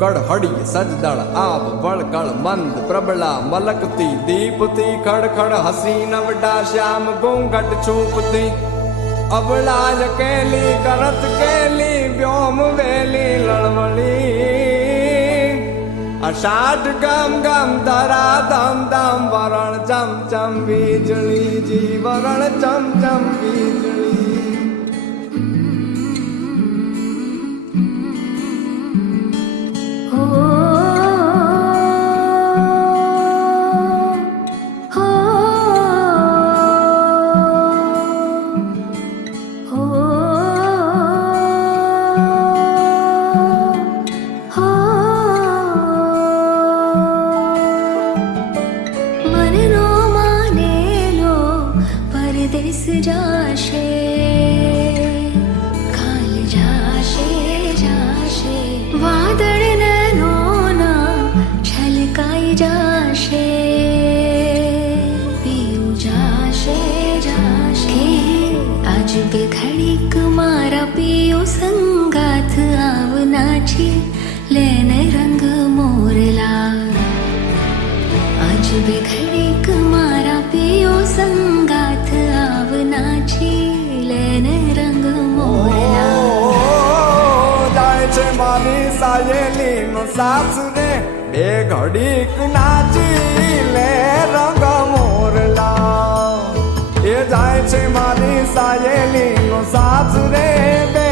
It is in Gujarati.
કડહડી સજદળ આબ વળકળ મંદ પ્રબળા મલકતી દીપતી ખડખડ હસી નવડા શ્યામ ઘૂંઘટ છૂપતી અબળાય કેલી કરત કેલી વ્યોમ વેલી લળવળી અષાઢ ગમ ગમ ધરા ધમ ધમ વરણ ચમ ચમ વીજળી જી વરણ ચમ ચમ વીજળી जाशे काल जाशे जाशे वादळ नैनोना छलकाई जाशे पियू जाशे जाशे आज बे घडीक मारा पियू संगाथ आवनाची लेने रंग मोरला आज बे घडीक मारा पियू संगाथ आवनाची लेने रंग मोरला જાય છે મારી સાયેલી નો સાસરે બે ઘડીક નાચી લે રંગ મોરલા એ જાય છે મારી સાયેલી નો સાસરે બે